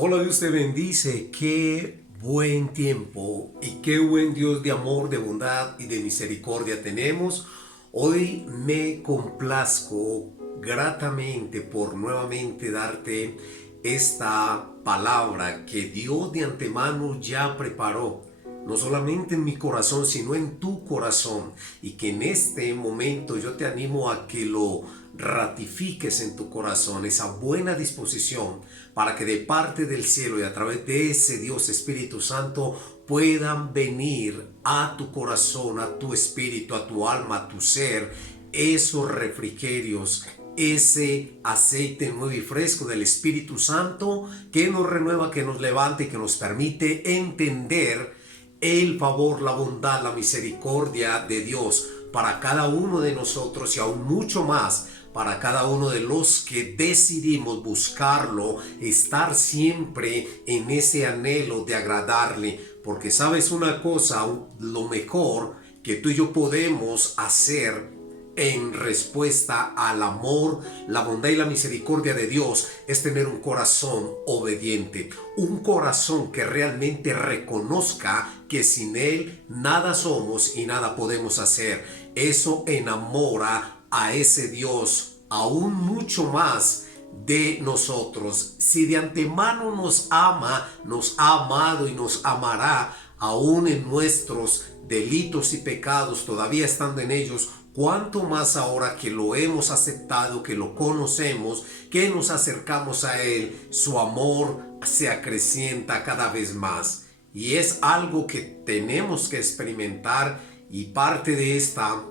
Hola, Dios te bendice. Qué buen tiempo y qué buen Dios de amor, de bondad y de misericordia tenemos. Hoy me complazco gratamente por nuevamente darte esta palabra que Dios de antemano ya preparó, no solamente en mi corazón, sino en tu corazón, y que en este momento yo te animo a que lo ratifiques en tu corazón, esa buena disposición, para que de parte del cielo y a través de ese Dios Espíritu Santo puedan venir a tu corazón, a tu espíritu, a tu alma, a tu ser, esos refrigerios, ese aceite nuevo y fresco del Espíritu Santo que nos renueva, que nos levanta y que nos permite entender el favor, la bondad, la misericordia de Dios para cada uno de nosotros y aún mucho más para cada uno de los que decidimos buscarlo, estar siempre en ese anhelo de agradarle. Porque sabes una cosa, lo mejor que tú y yo podemos hacer en respuesta al amor, la bondad y la misericordia de Dios es tener un corazón obediente, un corazón que realmente reconozca que sin Él nada somos y nada podemos hacer. Eso enamora a ese Dios aún mucho más de nosotros. Si de antemano nos ama, nos ha amado y nos amará aún en nuestros delitos y pecados, todavía estando en ellos, cuánto más ahora que lo hemos aceptado, que lo conocemos, que nos acercamos a Él, su amor se acrecienta cada vez más. Y es algo que tenemos que experimentar, y parte de esta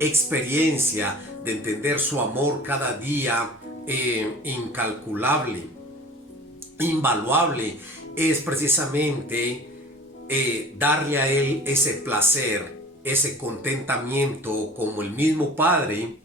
experiencia de entender su amor cada día incalculable, invaluable, es precisamente darle a Él ese placer, ese contentamiento, como el mismo Padre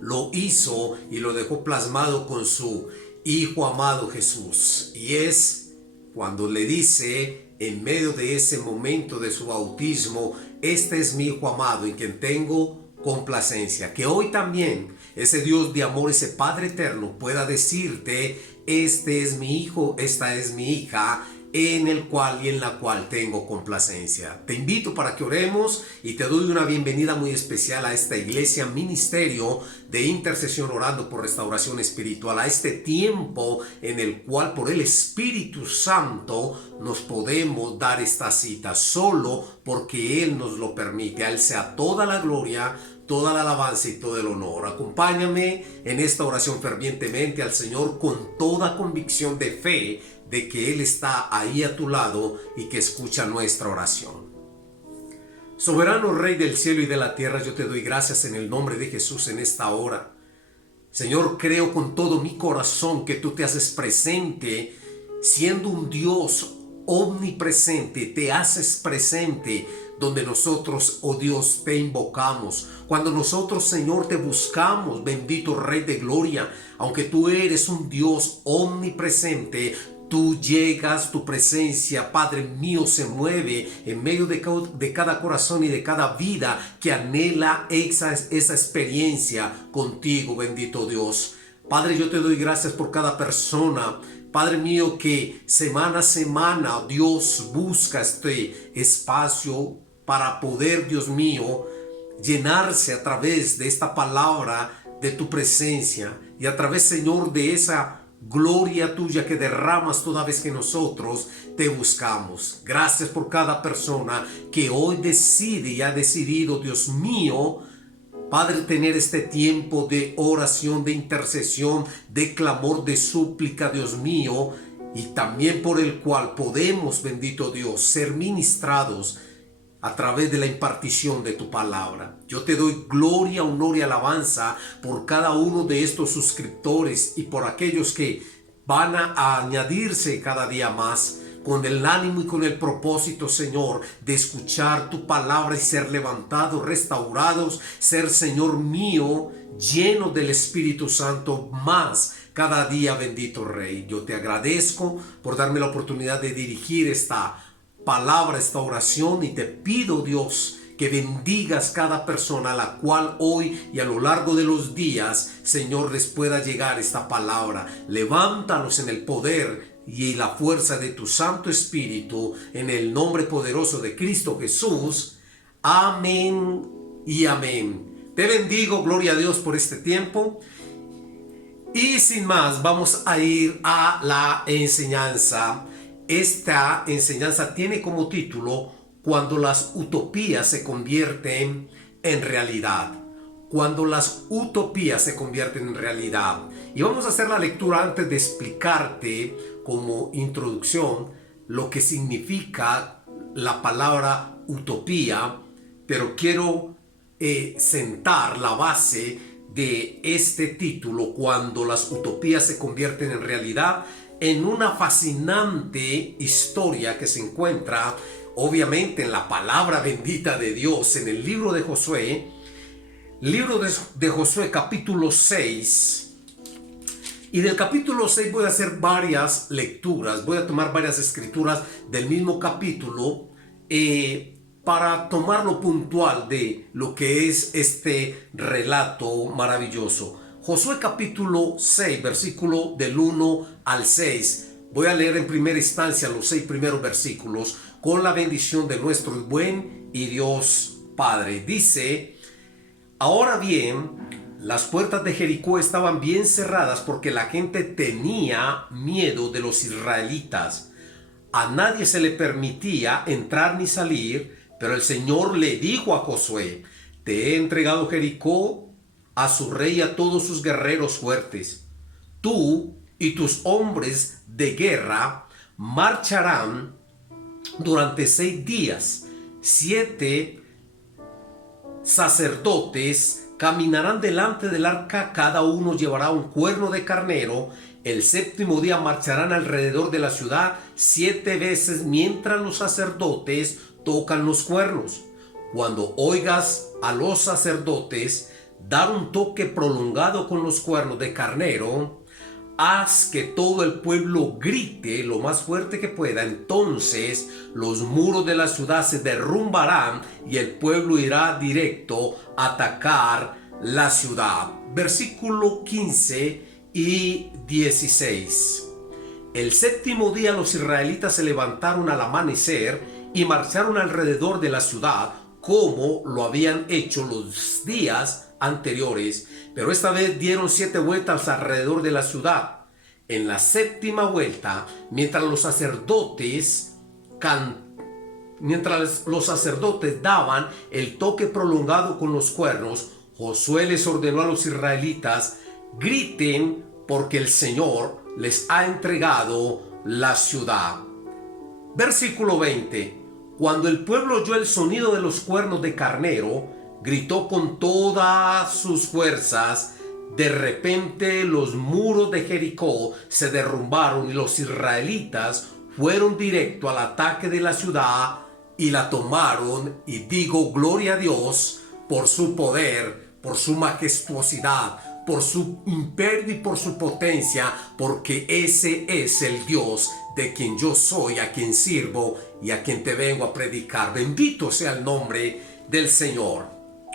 lo hizo y lo dejó plasmado con su Hijo amado Jesús. Y es cuando le dice en medio de ese momento de su bautismo: este es mi Hijo amado en quien tengo complacencia. Que hoy también ese Dios de amor, ese Padre eterno, pueda decirte: este es mi Hijo, esta es mi hija, en el cual y en la cual tengo complacencia. Te invito para que oremos y te doy una bienvenida muy especial a esta iglesia ministerio de intercesión orando por restauración espiritual, a este tiempo en el cual por el Espíritu Santo nos podemos dar esta cita, solo porque Él nos lo permite. A Él sea toda la gloria, toda la alabanza y todo el honor. Acompáñame en esta oración fervientemente al Señor con toda convicción de fe de que Él está ahí a tu lado y que escucha nuestra oración. Soberano Rey del cielo y de la tierra, yo te doy gracias en el nombre de Jesús en esta hora. Señor, creo con todo mi corazón que tú te haces presente, siendo un Dios omnipresente, te haces presente donde nosotros, oh Dios, te invocamos. Cuando nosotros, Señor, te buscamos, bendito Rey de gloria, aunque tú eres un Dios omnipresente, tú llegas, tu presencia, Padre mío, se mueve en medio de cada corazón y de cada vida que anhela esa experiencia contigo, bendito Dios. Padre, yo te doy gracias por cada persona, Padre mío, que semana a semana, Dios, busca este espacio para poder, Dios mío, llenarse a través de esta palabra de tu presencia y a través, Señor, de esa gloria tuya que derramas toda vez que nosotros te buscamos. Gracias por cada persona que hoy decide y ha decidido, Dios mío, Padre, tener este tiempo de oración, de intercesión, de clamor, de súplica, Dios mío, y también por el cual podemos, bendito Dios, ser ministrados a través de la impartición de tu palabra. Yo te doy gloria, honor y alabanza por cada uno de estos suscriptores y por aquellos que van a añadirse cada día más, con el ánimo y con el propósito, Señor, de escuchar tu palabra y ser levantados, restaurados, ser, Señor mío, lleno del Espíritu Santo más cada día, bendito Rey. Yo te agradezco por darme la oportunidad de dirigir esta palabra, esta oración, y te pido, Dios, que bendigas cada persona a la cual hoy y a lo largo de los días, Señor, les pueda llegar esta palabra. Levántalos en el poder y la fuerza de tu Santo Espíritu, en el nombre poderoso de Cristo Jesús. Amén y amén. Te bendigo, gloria a Dios por este tiempo. Y sin más, vamos a ir a la enseñanza. Esta enseñanza tiene como título Cuando las utopías se convierten en realidad. Cuando las utopías se convierten en realidad. Y vamos a hacer la lectura antes de explicarte como introducción lo que significa la palabra utopía, pero quiero sentar la base de este título, Cuando las utopías se convierten en realidad, en una fascinante historia que se encuentra obviamente en la palabra bendita de Dios, en el libro de Josué, capítulo 6. Y del capítulo 6 voy a hacer varias lecturas, voy a tomar varias escrituras del mismo capítulo para tomar lo puntual de lo que es este relato maravilloso. Josué capítulo 6, versículo del 1 al 6. Voy a leer en primera instancia los 6 primeros versículos con la bendición de nuestro buen y Dios Padre. Dice: ahora bien, las puertas de Jericó estaban bien cerradas porque la gente tenía miedo de los israelitas. A nadie se le permitía entrar ni salir, pero el Señor le dijo a Josué: te he entregado Jericó, a su rey y a todos sus guerreros fuertes. Tú y tus hombres de guerra marcharán durante 6 días. 7 sacerdotes caminarán delante del arca, cada uno llevará un cuerno de carnero. El 7º día marcharán alrededor de la ciudad 7 veces mientras los sacerdotes tocan los cuernos. Cuando oigas a los sacerdotes dar un toque prolongado con los cuernos de carnero, haz que todo el pueblo grite lo más fuerte que pueda. Entonces los muros de la ciudad se derrumbarán y el pueblo irá directo a atacar la ciudad. Versículo 15 y 16. El 7º día los israelitas se levantaron al amanecer y marcharon alrededor de la ciudad como lo habían hecho los días anteriores, pero esta vez dieron 7 vueltas alrededor de la ciudad. En la 7ª vuelta, mientras los sacerdotes daban el toque prolongado con los cuernos, Josué les ordenó a los israelitas: griten porque el Señor les ha entregado la ciudad. Versículo 20. Cuando el pueblo oyó el sonido de los cuernos de carnero, gritó con todas sus fuerzas. De repente los muros de Jericó se derrumbaron y los israelitas fueron directo al ataque de la ciudad y la tomaron. Y digo, gloria a Dios por su poder, por su majestuosidad, por su imperio y por su potencia, porque ese es el Dios de quien yo soy, a quien sirvo y a quien te vengo a predicar. Bendito sea el nombre del Señor.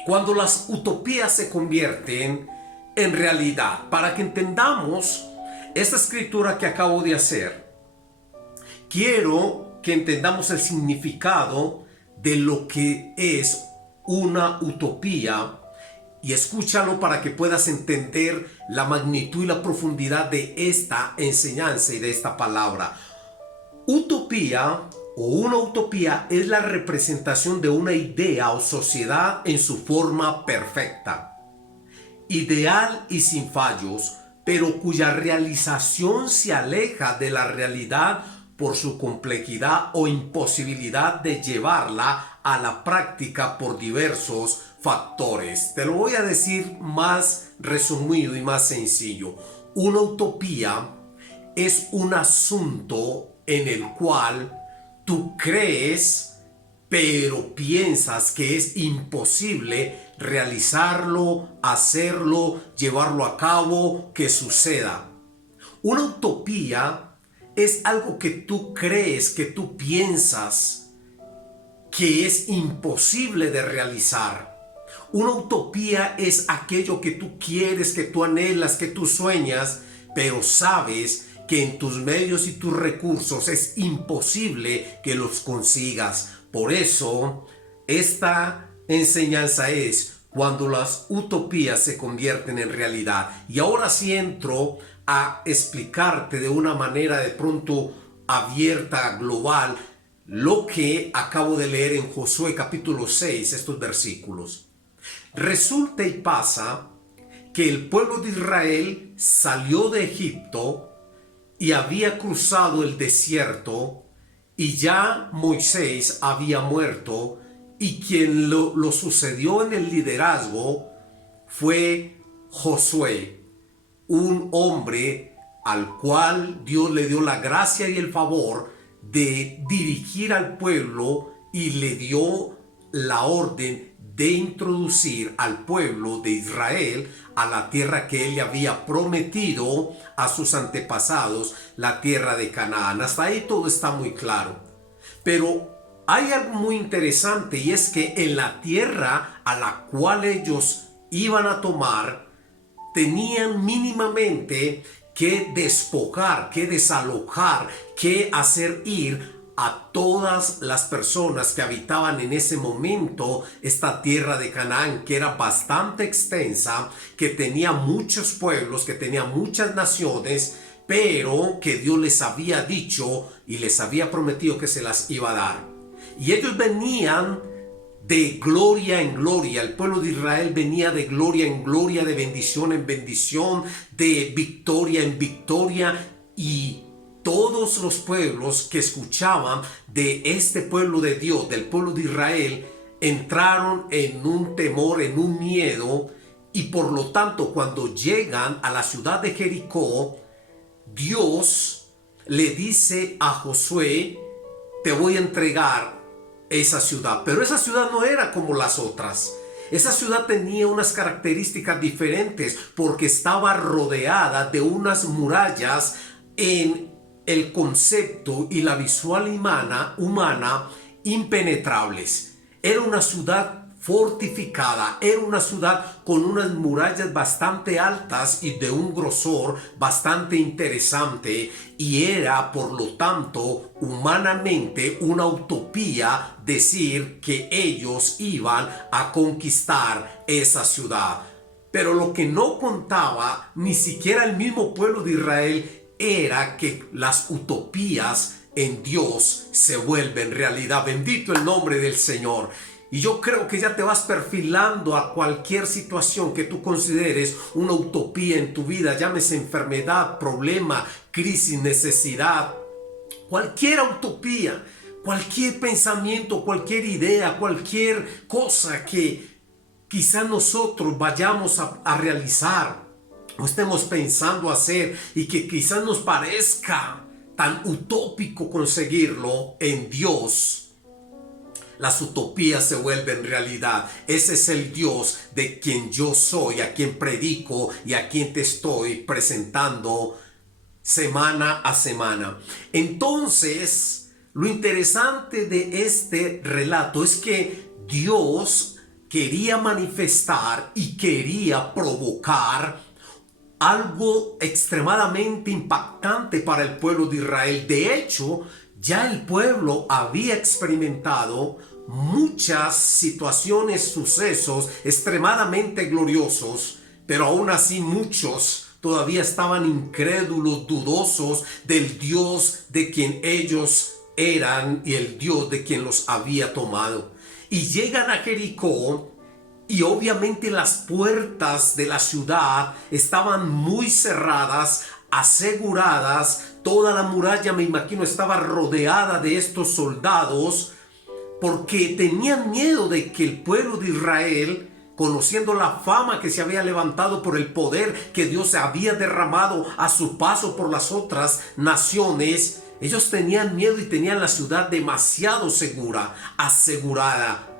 Cuando las utopías se convierten en realidad, para que entendamos esta escritura que acabo de hacer, quiero que entendamos el significado de lo que es una utopía, y escúchalo para que puedas entender la magnitud y la profundidad de esta enseñanza y de esta palabra. Utopía o una utopía es la representación de una idea o sociedad en su forma perfecta, ideal y sin fallos, pero cuya realización se aleja de la realidad por su complejidad o imposibilidad de llevarla a la práctica por diversos factores. Te lo voy a decir más resumido y más sencillo. Una utopía es un asunto en el cual tú crees, pero piensas que es imposible realizarlo, hacerlo, llevarlo a cabo, que suceda. Una utopía es algo que tú crees, que tú piensas que es imposible de realizar. Una utopía es aquello que tú quieres, que tú anhelas, que tú sueñas, pero sabes que en tus medios y tus recursos es imposible que los consigas. Por eso, esta enseñanza es cuando las utopías se convierten en realidad. Y ahora sí entro a explicarte de una manera de pronto abierta, global, lo que acabo de leer en Josué capítulo 6, estos versículos. Resulta y pasa que el pueblo de Israel salió de Egipto y había cruzado el desierto, y ya Moisés había muerto, y quien lo sucedió en el liderazgo fue Josué, un hombre al cual Dios le dio la gracia y el favor de dirigir al pueblo y le dio la orden de introducir al pueblo de Israel a la tierra que él le había prometido a sus antepasados, la tierra de Canaán. Hasta ahí todo está muy claro. Pero hay algo muy interesante, y es que en la tierra a la cual ellos iban a tomar, tenían mínimamente que despojar, que desalojar, que hacer ir a todas las personas que habitaban en ese momento esta tierra de Canaán, que era bastante extensa, que tenía muchos pueblos, que tenía muchas naciones, pero que Dios les había dicho y les había prometido que se las iba a dar. Y ellos venían de gloria en gloria. El pueblo de Israel venía de gloria en gloria, de bendición en bendición, de victoria en victoria, y todos los pueblos que escuchaban de este pueblo de Dios, del pueblo de Israel, entraron en un temor, en un miedo, y por lo tanto cuando llegan a la ciudad de Jericó, Dios le dice a Josué: te voy a entregar esa ciudad. Pero esa ciudad no era como las otras. Esa ciudad tenía unas características diferentes porque estaba rodeada de unas murallas en el concepto y la visual humana impenetrables. Era una ciudad fortificada, era una ciudad con unas murallas bastante altas y de un grosor bastante interesante, y era por lo tanto humanamente una utopía decir que ellos iban a conquistar esa ciudad. Pero lo que no contaba ni siquiera el mismo pueblo de Israel era que las utopías en Dios se vuelven realidad. Bendito el nombre del Señor. Y yo creo que ya te vas perfilando a cualquier situación que tú consideres una utopía en tu vida, llámese enfermedad, problema, crisis, necesidad, cualquier utopía, cualquier pensamiento, cualquier idea, cualquier cosa que quizá nosotros vayamos a realizar o estemos pensando hacer y que quizás nos parezca tan utópico conseguirlo. En Dios las utopías se vuelven realidad. Ese es el Dios de quien yo soy, a quien predico y a quien te estoy presentando semana a semana. Entonces, lo interesante de este relato es que Dios quería manifestar y quería provocar algo extremadamente impactante para el pueblo de Israel. De hecho, ya el pueblo había experimentado muchas situaciones, sucesos extremadamente gloriosos, pero aún así muchos todavía estaban incrédulos, dudosos del Dios de quien ellos eran y el Dios de quien los había tomado. Y llegan a Jericó, y obviamente las puertas de la ciudad estaban muy cerradas, aseguradas. Toda la muralla, me imagino, estaba rodeada de estos soldados, porque tenían miedo de que el pueblo de Israel, conociendo la fama que se había levantado por el poder que Dios había derramado a su paso por las otras naciones, ellos tenían miedo y tenían la ciudad demasiado segura, asegurada.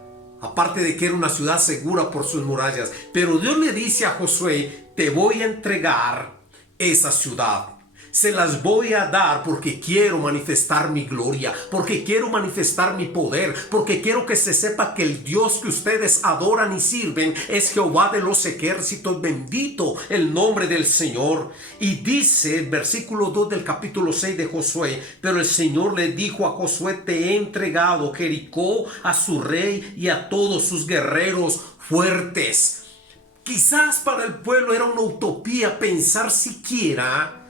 Aparte de que era una ciudad segura por sus murallas. Pero Dios le dice a Josué: te voy a entregar esa ciudad. se las voy a dar porque quiero manifestar mi gloria, porque quiero manifestar mi poder, porque quiero que se sepa que el Dios que ustedes adoran y sirven es Jehová de los ejércitos, bendito el nombre del Señor. Y dice el versículo 2 del capítulo 6 de Josué: pero el Señor le dijo a Josué: te he entregado Jericó a su rey y a todos sus guerreros fuertes. Quizás para el pueblo era una utopía pensar siquiera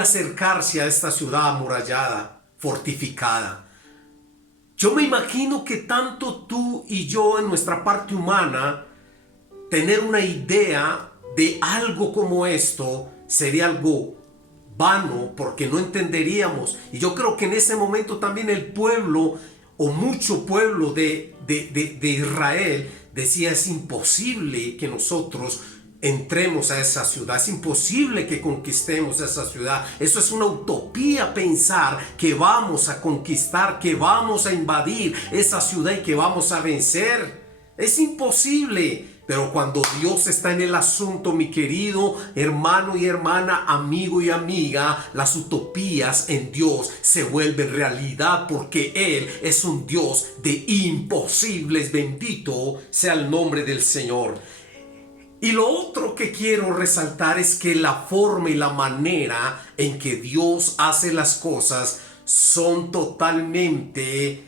acercarse a esta ciudad amurallada, fortificada. Yo me imagino que tanto tú y yo, en nuestra parte humana, tener una idea de algo como esto sería algo vano, porque no entenderíamos. Y yo creo que en ese momento también el pueblo, o mucho pueblo de Israel, decía: es imposible que nosotros entremos a esa ciudad, es imposible que conquistemos esa ciudad. Eso es una utopía, pensar que vamos a conquistar, que vamos a invadir esa ciudad y que vamos a vencer. Es imposible. Pero cuando Dios está en el asunto, mi querido hermano y hermana, amigo y amiga, las utopías en Dios se vuelven realidad, porque Él es un Dios de imposibles. Bendito sea el nombre del Señor. Y lo otro que quiero resaltar es que la forma y la manera en que Dios hace las cosas son totalmente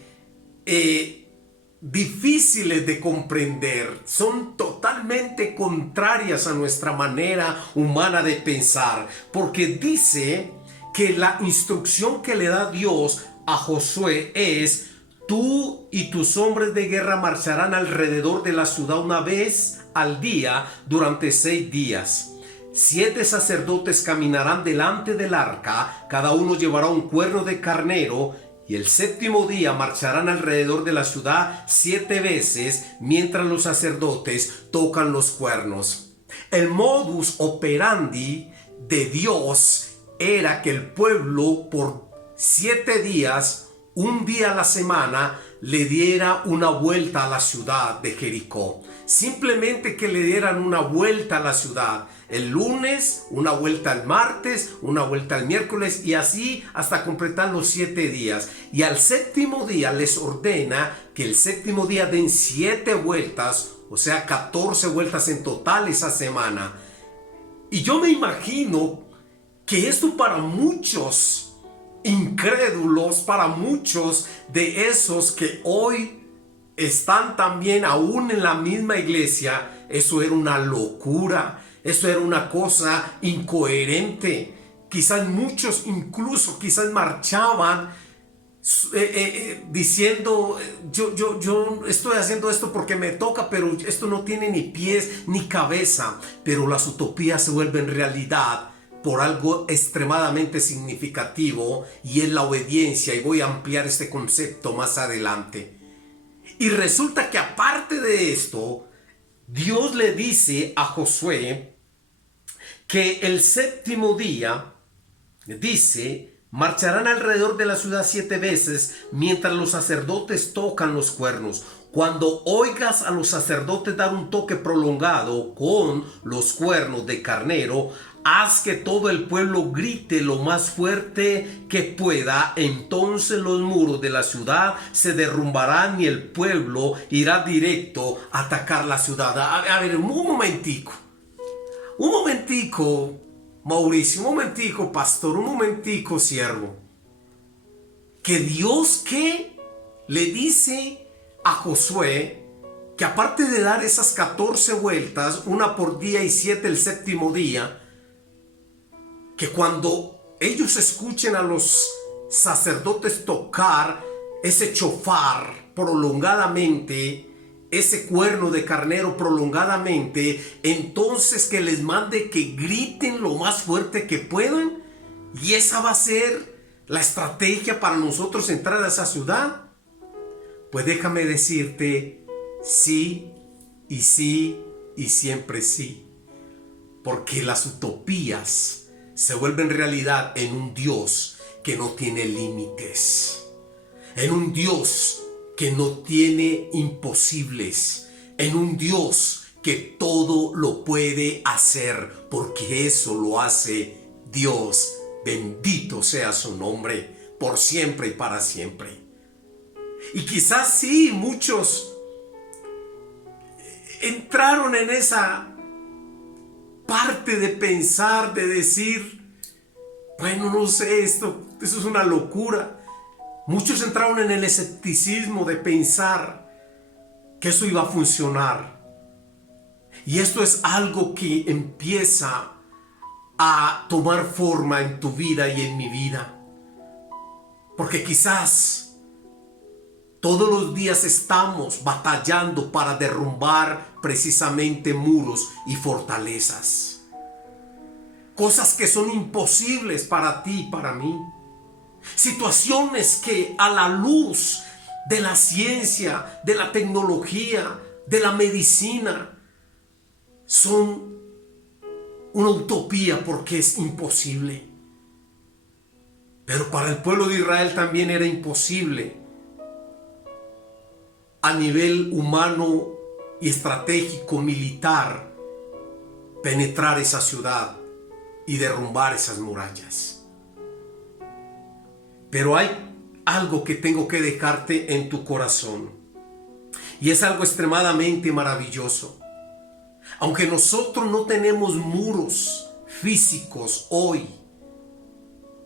difíciles de comprender, son totalmente contrarias a nuestra manera humana de pensar, porque dice que la instrucción que le da Dios a Josué es: tú y tus hombres de guerra marcharán alrededor de la ciudad una vez al día durante 6 días. 7 sacerdotes caminarán delante del arca, cada uno llevará un cuerno de carnero, y el 7º día marcharán alrededor de la ciudad 7 veces mientras los sacerdotes tocan los cuernos. El modus operandi de Dios era que el pueblo por 7 días, un día a la semana, le diera una vuelta a la ciudad de Jericó. Simplemente que le dieran una vuelta a la ciudad. El lunes, una vuelta el martes, una vuelta el miércoles, y así hasta completar los 7 días. Y al 7º día les ordena que el 7º día den 7 vueltas, o sea 14 vueltas en total esa semana. Y yo me imagino que esto para muchos incrédulos, para muchos de esos que hoy están también aún en la misma iglesia, eso era una locura, eso era una cosa incoherente. Quizás muchos incluso marchaban diciendo: yo estoy haciendo esto porque me toca, pero esto no tiene ni pies ni cabeza. Pero las utopías se vuelven realidad por algo extremadamente significativo, y es la obediencia, y voy a ampliar este concepto más adelante. Y resulta que aparte de esto, Dios le dice a Josué que el 7º día, dice, marcharán alrededor de la ciudad 7 veces mientras los sacerdotes tocan los cuernos. Cuando oigas a los sacerdotes dar un toque prolongado con los cuernos de carnero, haz que todo el pueblo grite lo más fuerte que pueda. Entonces los muros de la ciudad se derrumbarán y el pueblo irá directo a atacar la ciudad. A ver, un momentico, Mauricio, un momentico, pastor, un momentico, siervo. Que Dios, ¿qué? Le dice a Josué que aparte de dar esas 14 vueltas, una por día y 7 el 7º día, que cuando ellos escuchen a los sacerdotes tocar ese chofar prolongadamente, ese cuerno de carnero prolongadamente, entonces que les mande que griten lo más fuerte que puedan. Y esa va a ser la estrategia para nosotros entrar a esa ciudad. Pues déjame decirte, sí y sí y siempre sí. Porque las utopías se vuelven realidad en un Dios que no tiene límites, en un Dios que no tiene imposibles, en un Dios que todo lo puede hacer, porque eso lo hace Dios, bendito sea su nombre, por siempre y para siempre. Y quizás sí, muchos entraron en esa parte de pensar, de decir, bueno, no sé, eso es una locura. Muchos entraron en el escepticismo de pensar que eso iba a funcionar. Y esto es algo que empieza a tomar forma en tu vida y en mi vida. Porque quizás todos los días estamos batallando para derrumbar precisamente muros y fortalezas. Cosas que son imposibles para ti y para mí. Situaciones que a la luz de la ciencia, de la tecnología, de la medicina, son una utopía porque es imposible. Pero para el pueblo de Israel también era imposible a nivel humano y estratégico militar penetrar esa ciudad y derrumbar esas murallas. Pero hay algo que tengo que dejarte en tu corazón, y es algo extremadamente maravilloso. Aunque nosotros no tenemos muros físicos hoy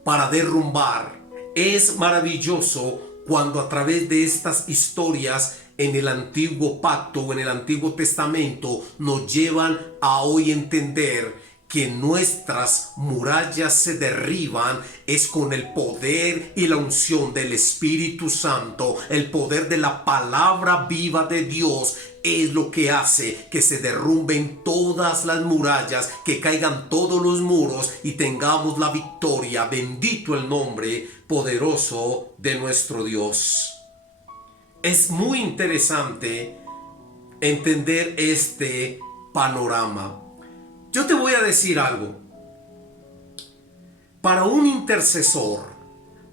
para derrumbar, es maravilloso cuando a través de estas historias en el antiguo pacto o en el antiguo testamento nos llevan a hoy entender que nuestras murallas se derriban es con el poder y la unción del Espíritu Santo. El poder de la palabra viva de Dios es lo que hace que se derrumben todas las murallas, que caigan todos los muros y tengamos la victoria. Bendito el nombre poderoso de nuestro Dios. Es muy interesante entender este panorama. Yo te voy a decir algo. Para un intercesor,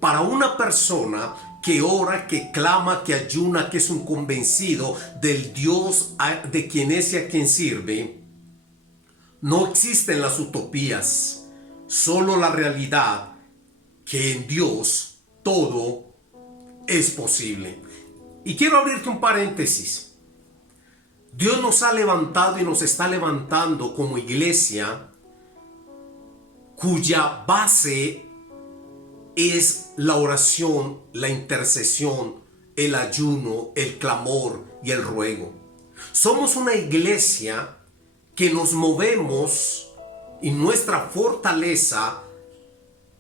para una persona que ora, que clama, que ayuna, que es un convencido del Dios de quien es y a quien sirve, no existen las utopías, solo la realidad que en Dios todo es posible. Y quiero abrirte un paréntesis. Dios nos ha levantado y nos está levantando como iglesia cuya base es la oración, la intercesión, el ayuno, el clamor y el ruego. Somos una iglesia que nos movemos y nuestra fortaleza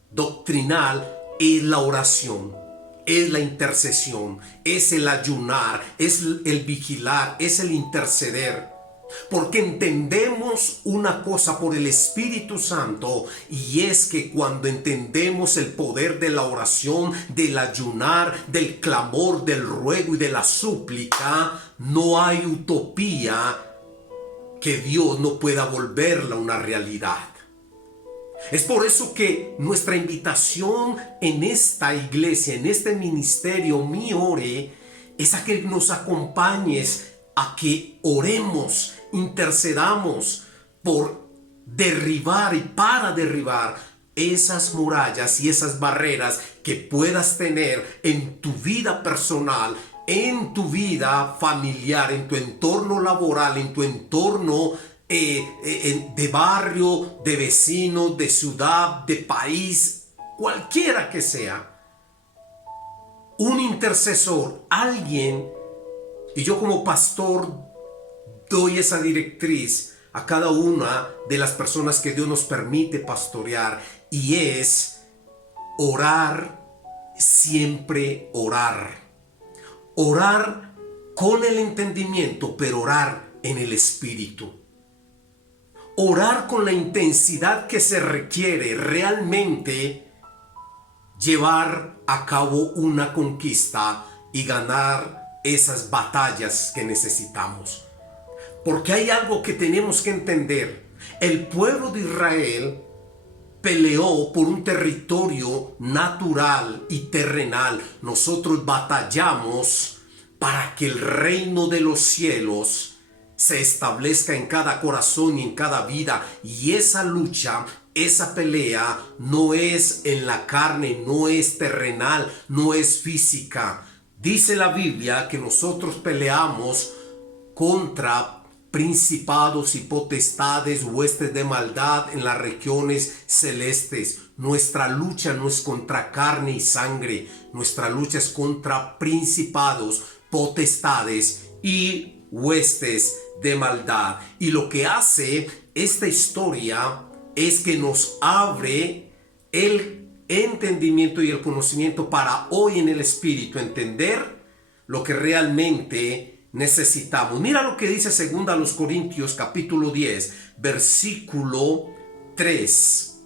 doctrinal es la oración. Es la intercesión, es el ayunar, es el vigilar, es el interceder. Porque entendemos una cosa por el Espíritu Santo, y es que cuando entendemos el poder de la oración, del ayunar, del clamor, del ruego y de la súplica, no hay utopía que Dios no pueda volverla una realidad. Es por eso que nuestra invitación en esta iglesia, en este ministerio Mi Ore, es a que nos acompañes, a que oremos, intercedamos por derribar y para derribar esas murallas y esas barreras que puedas tener en tu vida personal, en tu vida familiar, en tu entorno laboral, en tu entorno de barrio, de vecino, de ciudad, de país, cualquiera que sea. Un intercesor, alguien, y yo como pastor doy esa directriz a cada una de las personas que Dios nos permite pastorear, y es orar, siempre orar. Orar con el entendimiento, pero orar en el Espíritu. Orar con la intensidad que se requiere realmente llevar a cabo una conquista y ganar esas batallas que necesitamos. Porque hay algo que tenemos que entender. El pueblo de Israel peleó por un territorio natural y terrenal. Nosotros batallamos para que el reino de los cielos se establezca en cada corazón y en cada vida. Y esa lucha esa pelea no es en la carne, no es terrenal, no es física. Dice la Biblia que nosotros peleamos contra principados y potestades, huestes de maldad en las regiones celestes. Nuestra lucha no es contra carne y sangre, nuestra lucha es contra principados, potestades y huestes de maldad. Y lo que hace esta historia es que nos abre el entendimiento y el conocimiento para hoy en el Espíritu entender lo que realmente necesitamos. Mira lo que dice 2 Corintios capítulo 10, versículo 3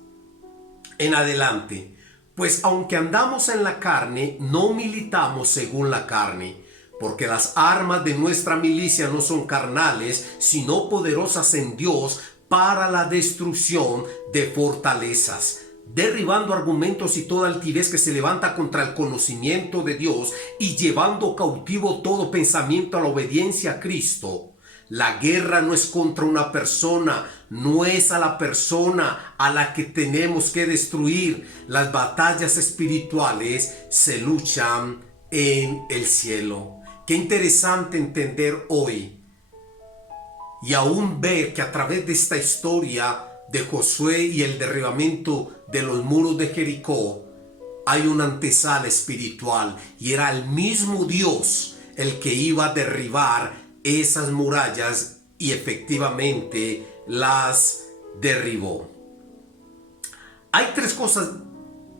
en adelante. Pues aunque andamos en la carne, no militamos según la carne, porque las armas de nuestra milicia no son carnales, sino poderosas en Dios para la destrucción de fortalezas, derribando argumentos y toda altivez que se levanta contra el conocimiento de Dios y llevando cautivo todo pensamiento a la obediencia a Cristo. La guerra no es contra una persona, no es a la persona a la que tenemos que destruir. Las batallas espirituales se luchan en el cielo. Qué interesante entender hoy y aún ver que a través de esta historia de Josué y el derribamiento de los muros de Jericó hay una antesala espiritual, y era el mismo Dios el que iba a derribar esas murallas, y efectivamente las derribó. Hay tres cosas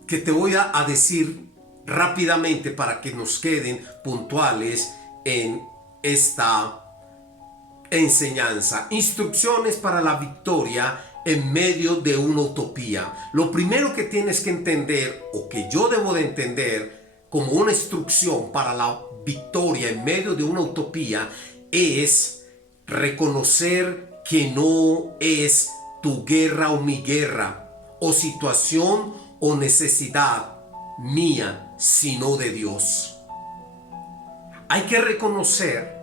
que te voy a decir rápidamente para que nos queden puntuales en esta enseñanza. Instrucciones para la victoria en medio de una utopía. Lo primero que tienes que entender, o que yo debo de entender como una instrucción para la victoria en medio de una utopía, es reconocer que no es tu guerra o mi guerra, o situación o necesidad mía, sino de Dios. Hay que reconocer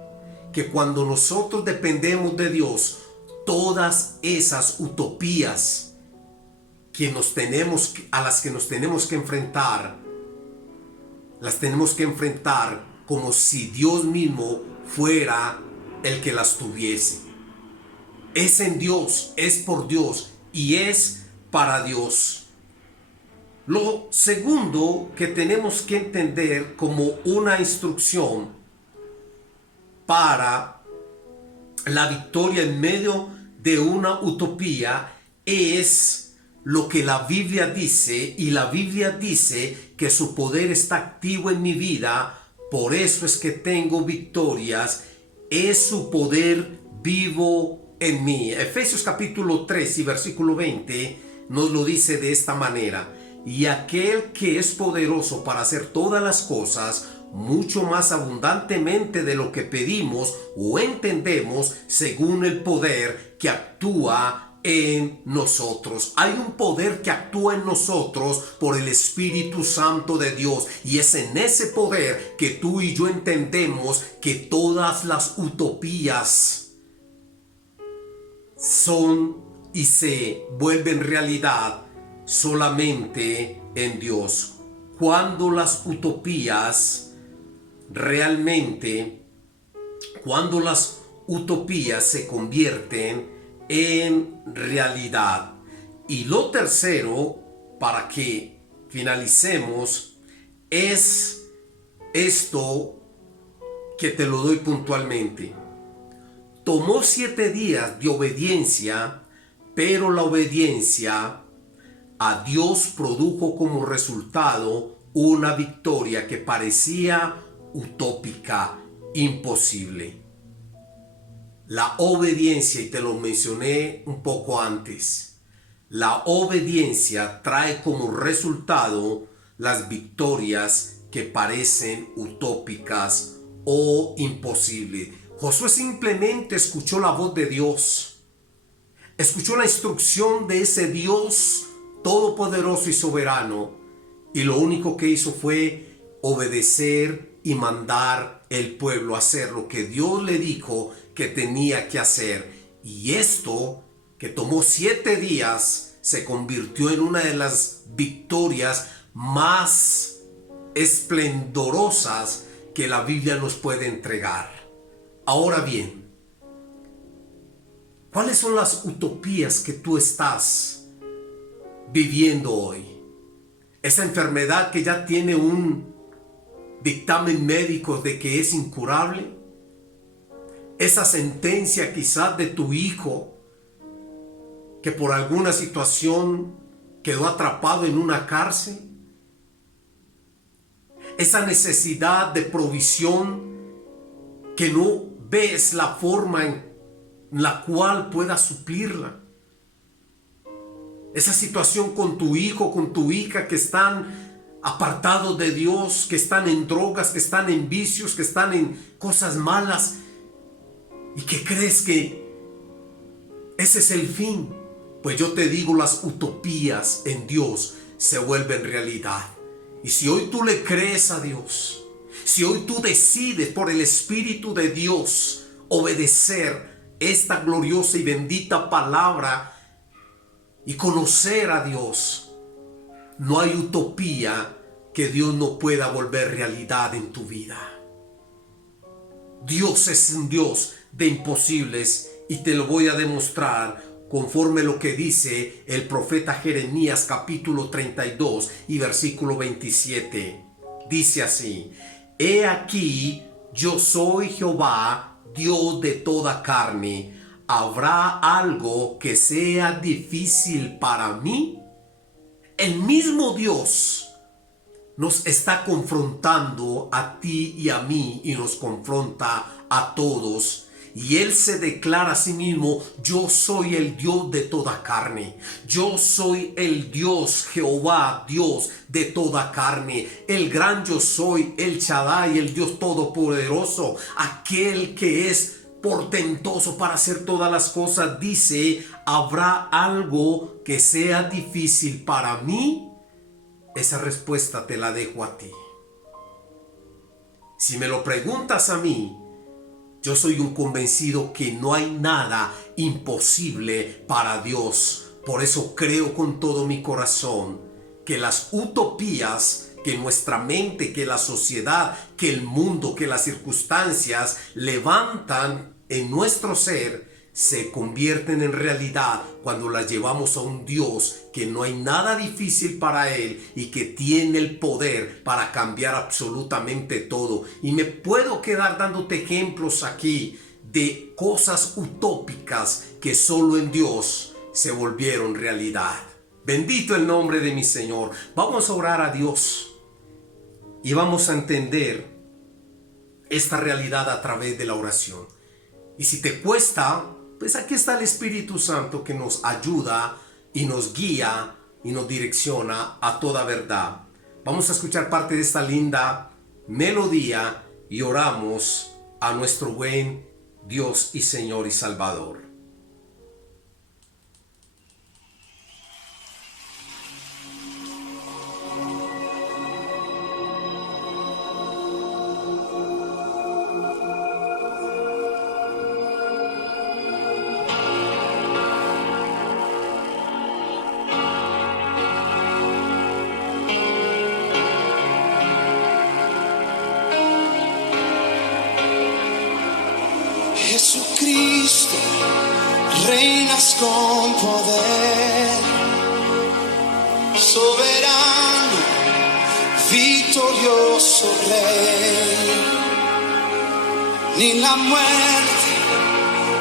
que cuando nosotros dependemos de Dios, todas esas utopías a las que nos tenemos que enfrentar, las tenemos que enfrentar como si Dios mismo fuera el que las tuviese. Es en Dios, es por Dios y es para Dios. Lo segundo que tenemos que entender como una instrucción para la victoria en medio de una utopía es lo que la Biblia dice, y la Biblia dice que su poder está activo en mi vida, por eso es que tengo victorias, es su poder vivo en mí. Efesios capítulo 3 y versículo 20 nos lo dice de esta manera: y aquel que es poderoso para hacer todas las cosas mucho más abundantemente de lo que pedimos o entendemos, según el poder que actúa en nosotros. Hay un poder que actúa en nosotros por el Espíritu Santo de Dios, y es en ese poder que tú y yo entendemos que todas las utopías son y se vuelven realidad solamente en Dios. Cuando las utopías se convierten en realidad. Y lo tercero, para que finalicemos, es esto que te lo doy puntualmente. Tomó 7 días de obediencia, pero la obediencia a Dios produjo como resultado una victoria que parecía utópica, imposible. La obediencia, y te lo mencioné un poco antes, la obediencia trae como resultado las victorias que parecen utópicas o imposibles. Josué simplemente escuchó la voz de Dios, escuchó la instrucción de ese Dios todopoderoso y soberano, y lo único que hizo fue obedecer y mandar el pueblo a hacer lo que Dios le dijo que tenía que hacer. Y esto, que tomó 7 días, se convirtió en una de las victorias más esplendorosas que la Biblia nos puede entregar. Ahora bien, ¿cuáles son las utopías que tú estás viviendo hoy? Esa enfermedad que ya tiene un dictamen médico de que es incurable. Esa sentencia quizás de tu hijo que por alguna situación quedó atrapado en una cárcel. Esa necesidad de provisión que no ves la forma en la cual puedas suplirla. Esa situación con tu hijo, con tu hija que están apartados de Dios, que están en drogas, que están en vicios, que están en cosas malas y que crees que ese es el fin. Pues yo te digo, las utopías en Dios se vuelven realidad. Y si hoy tú le crees a Dios, si hoy tú decides por el Espíritu de Dios obedecer esta gloriosa y bendita palabra y conocer a Dios, no hay utopía que Dios no pueda volver realidad en tu vida. Dios es un Dios de imposibles y te lo voy a demostrar conforme lo que dice el profeta Jeremías capítulo 32 y versículo 27. Dice así: He aquí, yo soy Jehová, Dios de toda carne. ¿Habrá algo que sea difícil para mí? El mismo Dios nos está confrontando a ti y a mí y nos confronta a todos. Y Él se declara a sí mismo: yo soy el Dios de toda carne. Yo soy el Dios, Jehová, Dios de toda carne. El gran yo soy, el Shaddai, el Dios todopoderoso, aquel que es portentoso para hacer todas las cosas. Dice: ¿habrá algo que sea difícil para mí? Esa respuesta te la dejo a ti. Si me lo preguntas a mí, yo soy un convencido que no hay nada imposible para Dios. Por eso creo con todo mi corazón que las utopías que nuestra mente, que la sociedad, que el mundo, que las circunstancias levantan en nuestro ser, se convierten en realidad cuando las llevamos a un Dios que no hay nada difícil para Él y que tiene el poder para cambiar absolutamente todo. Y me puedo quedar dándote ejemplos aquí de cosas utópicas que solo en Dios se volvieron realidad. Bendito el nombre de mi Señor. Vamos a orar a Dios y vamos a entender esta realidad a través de la oración. Y si te cuesta, pues aquí está el Espíritu Santo que nos ayuda y nos guía y nos direcciona a toda verdad. Vamos a escuchar parte de esta linda melodía y oramos a nuestro buen Dios y Señor y Salvador. Jesucristo, reinas con poder, soberano, victorioso Rey. Ni la muerte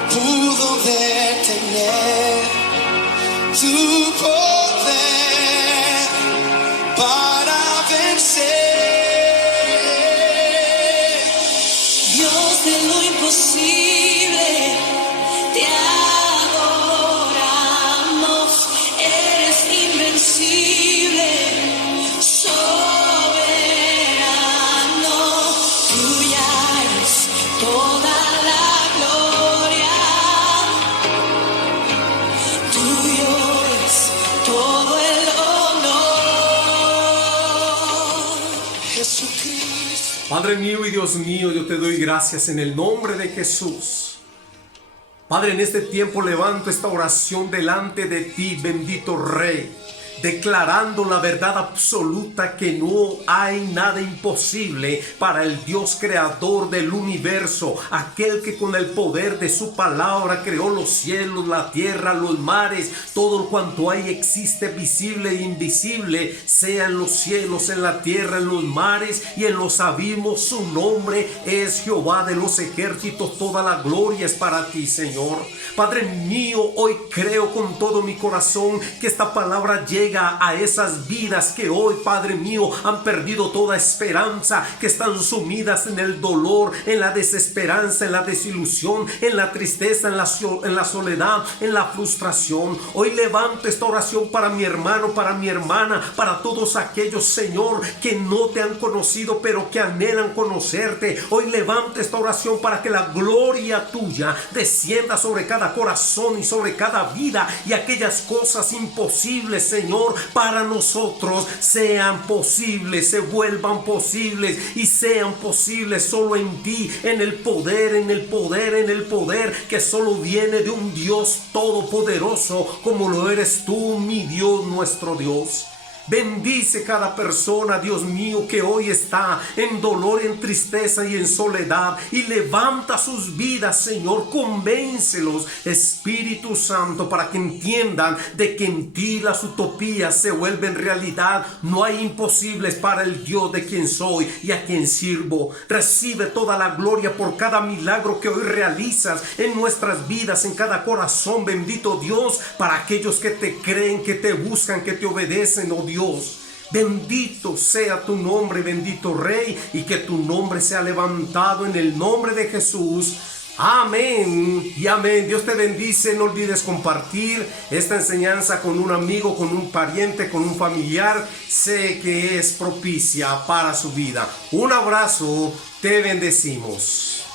pudo detener tu poder para vencer. Dios de lo imposible, te adoramos, eres invencible, soberano, tuya es toda la gloria, tuyo es todo el honor, Jesucristo. Padre mío y Dios mío, yo te doy gracias en el nombre de Jesús. Padre, en este tiempo levanto esta oración delante de ti, bendito Rey, declarando la verdad absoluta que no hay nada imposible para el Dios creador del universo, aquel que con el poder de su palabra creó los cielos, la tierra, los mares, todo cuanto hay existe, visible e invisible, sea en los cielos, en la tierra, en los mares y en los abismos. Su nombre es Jehová de los ejércitos, toda la gloria es para ti, Señor. Padre mío, hoy creo con todo mi corazón que esta palabra llega a esas vidas que hoy, Padre mío, han perdido toda esperanza, que están sumidas en el dolor, en la desesperanza, en la desilusión, en la tristeza, en la soledad, en la frustración. Hoy levanto esta oración para mi hermano, para mi hermana, para todos aquellos, Señor, que no te han conocido, pero que anhelan conocerte. Hoy levanto esta oración para que la gloria tuya descienda sobre cada corazón y sobre cada vida, y aquellas cosas imposibles, Señor, para nosotros sean posibles, se vuelvan posibles y sean posibles solo en ti, en el poder, en el poder, en el poder que solo viene de un Dios todopoderoso como lo eres tú, mi Dios, nuestro Dios. Bendice cada persona, Dios mío, que hoy está en dolor, en tristeza y en soledad, y levanta sus vidas, Señor. Convéncelos, Espíritu Santo, para que entiendan de que en ti las utopías se vuelven realidad. No hay imposibles para el Dios de quien soy y a quien sirvo. Recibe toda la gloria por cada milagro que hoy realizas en nuestras vidas, en cada corazón, bendito Dios, para aquellos que te creen, que te buscan, que te obedecen, oh Dios. Bendito sea tu nombre, bendito Rey, y que tu nombre sea levantado en el nombre de Jesús. Amén y amén. Dios te bendice. No olvides compartir esta enseñanza con un amigo, con un pariente, con un familiar. Sé que es propicia para su vida. Un abrazo. Te bendecimos.